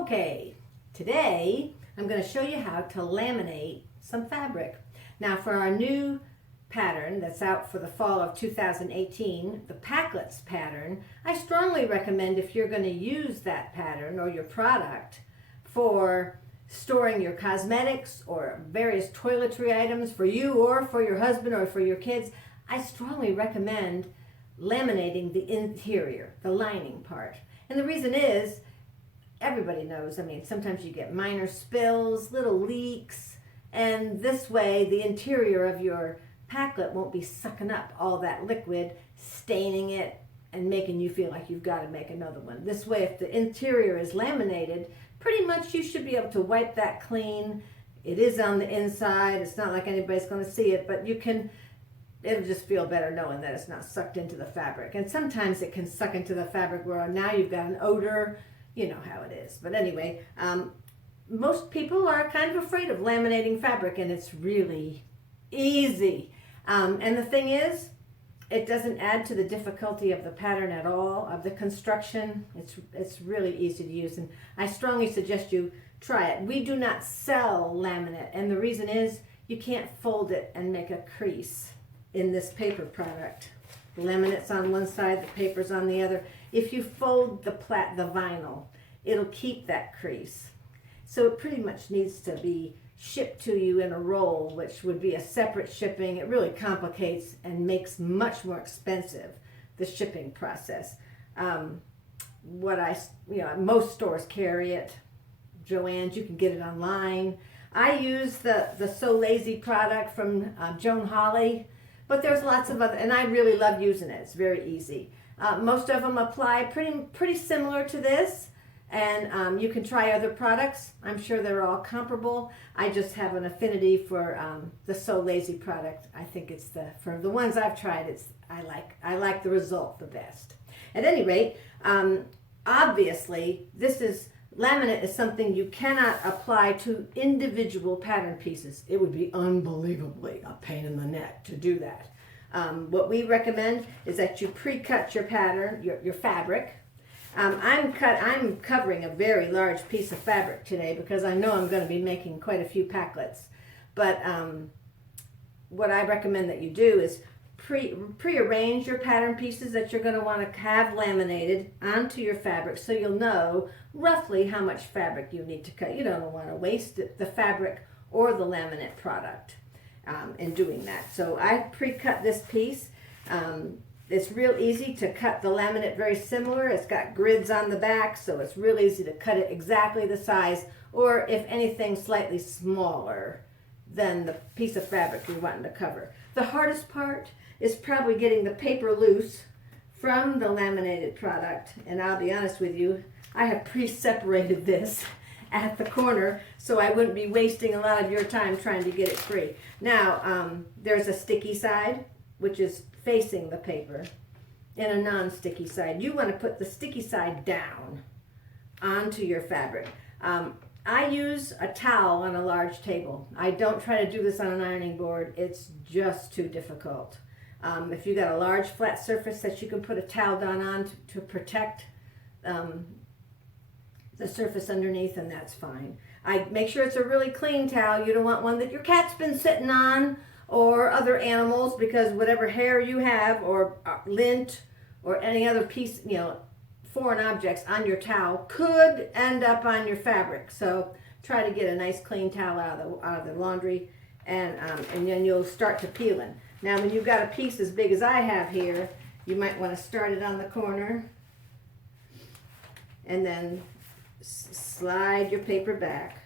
Okay, today I'm going to show you how to laminate some fabric. Now for our new pattern that's out for the fall of 2018, the Packlets pattern, I strongly recommend if you're going to use that pattern or your product for storing your cosmetics or various toiletry items for you or for your husband or for your kids, I strongly recommend laminating the interior, the lining part. And the reason is, everybody knows, sometimes you get minor spills, little leaks, and this way the interior of your packlet won't be sucking up all that liquid, staining it, and making you feel like you've got to make another one. This way, if the interior is laminated, pretty much you should be able to wipe that clean. It is on the inside. It's not like anybody's going to see it, but it'll just feel better knowing that it's not sucked into the fabric. And sometimes it can suck into the fabric where now you've got an odor. You know how it is. But anyway, most people are kind of afraid of laminating fabric, and it's really easy. And the thing is, it doesn't add to the difficulty of the pattern at all, of the construction. It's really easy to use, and I strongly suggest you try it. We do not sell laminate, and the reason is you can't fold it and make a crease in this paper product. The laminate's on one side, the paper's on the other. If you fold the vinyl, it'll keep that crease. So it pretty much needs to be shipped to you in a roll, which would be a separate shipping. It really complicates and makes much more expensive the shipping process. Most stores carry it. Joann's, you can get it online. I use the So Lazy product from Joan Hawley. But there's lots of other, and I really love using it. It's very easy. Most of them apply pretty similar to this, and you can try other products. I'm sure they're all comparable. I just have an affinity for the So Lazy product. I think for the ones I've tried, I like the result the best. At any rate, obviously, laminate is something you cannot apply to individual pattern pieces. It would be unbelievably a pain in the neck to do that. What we recommend is that you pre-cut your pattern, your fabric. I'm covering a very large piece of fabric today because I know I'm going to be making quite a few packlets. But what I recommend that you do is prearrange your pattern pieces that you're going to want to have laminated onto your fabric so you'll know roughly how much fabric you need to cut. You don't want to waste the fabric or the laminate product in doing that. So I pre-cut this piece. It's real easy to cut the laminate very similar. It's got grids on the back, so it's real easy to cut it exactly the size, or if anything, slightly smaller than the piece of fabric you're wanting to cover. The hardest part is probably getting the paper loose from the laminated product. And I'll be honest with you, I have pre-separated this at the corner so I wouldn't be wasting a lot of your time trying to get it free. Now, there's a sticky side, which is facing the paper, and a non-sticky side. You want to put the sticky side down onto your fabric. I use a towel on a large table. I don't try to do this on an ironing board. It's just too difficult. If you got a large flat surface that you can put a towel down on to protect the surface underneath, and that's fine. I make sure it's a really clean towel. You don't want one that your cat's been sitting on or other animals, because whatever hair you have or lint or any other piece, foreign objects on your towel could end up on your fabric. So try to get a nice clean towel out of the laundry, and then you'll start to peeling. Now, when you've got a piece as big as I have here, you might want to start it on the corner and then slide your paper back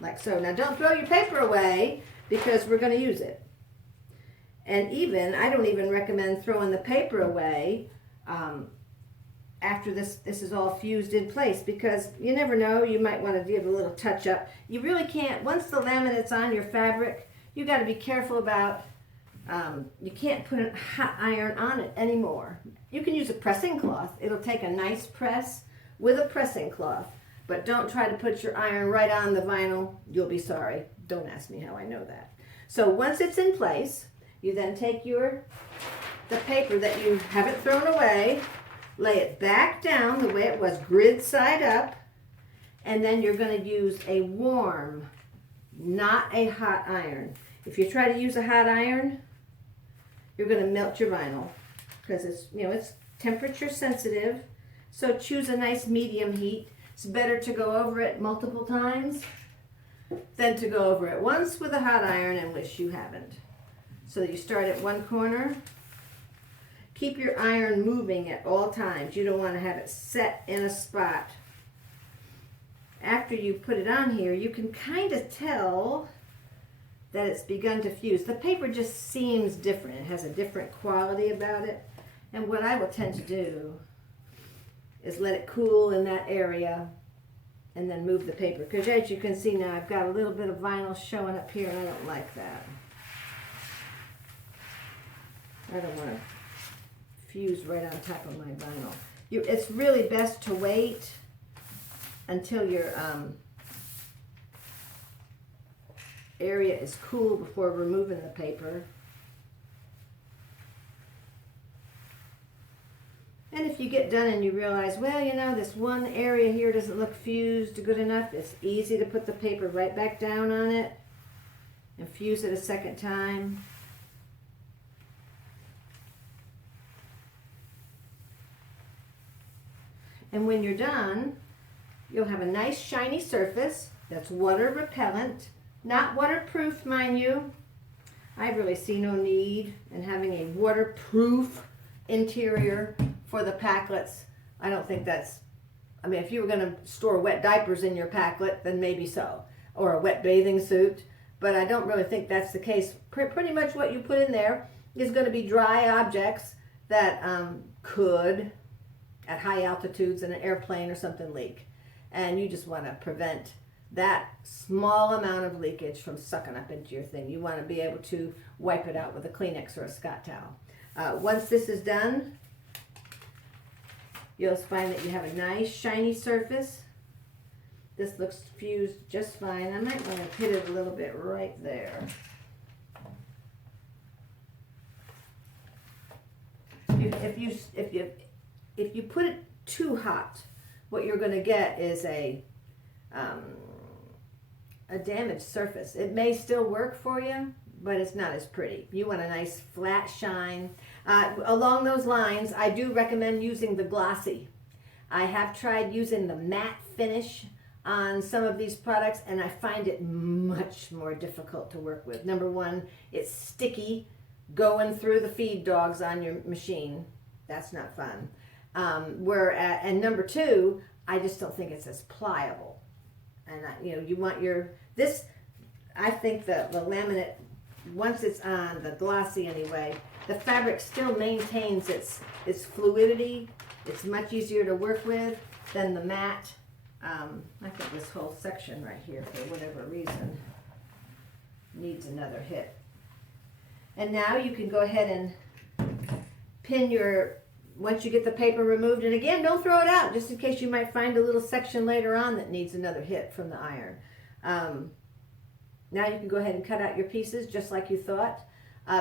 like so. Now, don't throw your paper away because we're going to use it. And I don't even recommend throwing the paper away after this is all fused in place, because you never know, you might want to give a little touch up. You really can't, once the laminate's on your fabric, you got to be careful about, you can't put a hot iron on it anymore. You can use a pressing cloth. It'll take a nice press with a pressing cloth, but don't try to put your iron right on the vinyl. You'll be sorry. Don't ask me how I know that. So once it's in place, you then take the paper that you haven't thrown away, Lay it back down the way it was, grid side up, and then you're going to use a warm, not a hot iron. If you try to use a hot iron, you're going to melt your vinyl because it's temperature sensitive. So choose a nice medium heat. It's better to go over it multiple times than to go over it once with a hot iron and wish you haven't. So you start at one corner. Keep your iron moving at all times. You don't want to have it set in a spot. After you put it on here, you can kind of tell that it's begun to fuse. The paper just seems different. It has a different quality about it. And what I will tend to do is let it cool in that area and then move the paper. Because as you can see now, I've got a little bit of vinyl showing up here and I don't like that. I don't want to fuse right on top of my vinyl. It's really best to wait until your area is cool before removing the paper. And if you get done and you realize, well, this one area here doesn't look fused good enough, it's easy to put the paper right back down on it and fuse it a second time. And when you're done, you'll have a nice shiny surface that's water repellent, not waterproof, mind you. I really see no need in having a waterproof interior for the Packlets. I don't think if you were going to store wet diapers in your Packlet, then maybe so, or a wet bathing suit, but I don't really think that's the case. Pretty much what you put in there is going to be dry objects that could, at high altitudes in an airplane or something, leak. And you just want to prevent that small amount of leakage from sucking up into your thing. You want to be able to wipe it out with a Kleenex or a Scott towel. Once this is done, you'll find that you have a nice shiny surface. This looks fused just fine. I might want to hit it a little bit right there. If you put it too hot, what you're going to get is a damaged surface. It may still work for you, but it's not as pretty. You want a nice flat shine. Along those lines, I do recommend using the glossy. I have tried using the matte finish on some of these products, and I find it much more difficult to work with. Number one, it's sticky going through the feed dogs on your machine. That's not fun. And number two, I just don't think it's as pliable. And you want I think the laminate, once it's on, the glossy anyway, the fabric still maintains its fluidity. It's much easier to work with than the matte. I think this whole section right here, for whatever reason, needs another hit. And now you can go ahead and pin once you get the paper removed, and again, don't throw it out, just in case you might find a little section later on that needs another hit from the iron. Now you can go ahead and cut out your pieces just like you thought.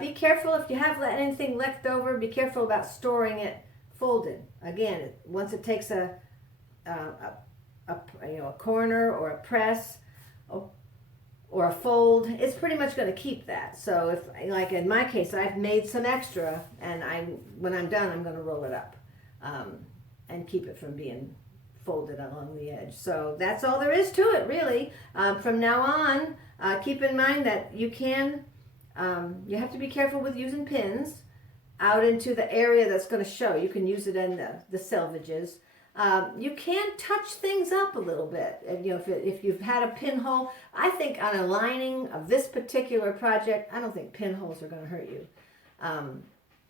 Be careful if you have anything left over. Be careful about storing it folded. Again, once it takes a corner or a press or a fold, it's pretty much going to keep that. So if, like in my case, I've made some extra, and when I'm done, I'm going to roll it up and keep it from being folded along the edge. So that's all there is to it, really. From now on, keep in mind that you have to be careful with using pins out into the area that's going to show. You can use it in the selvages. You can touch things up a little bit. And, if you've had a pinhole, I think on a lining of this particular project, I don't think pinholes are going to hurt you.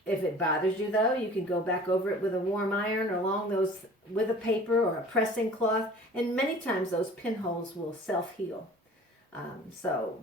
If it bothers you, though, you can go back over it with a warm iron or along those with a paper or a pressing cloth, and many times those pinholes will self-heal. So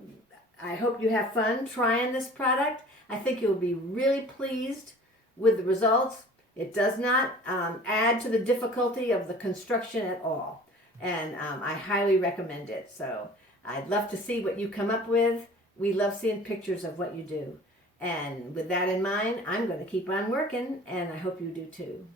I hope you have fun trying this product. I think you'll be really pleased with the results. It does not add to the difficulty of the construction at all, and I highly recommend it. So I'd love to see what you come up with. We love seeing pictures of what you do. And with that in mind, I'm going to keep on working, and I hope you do too.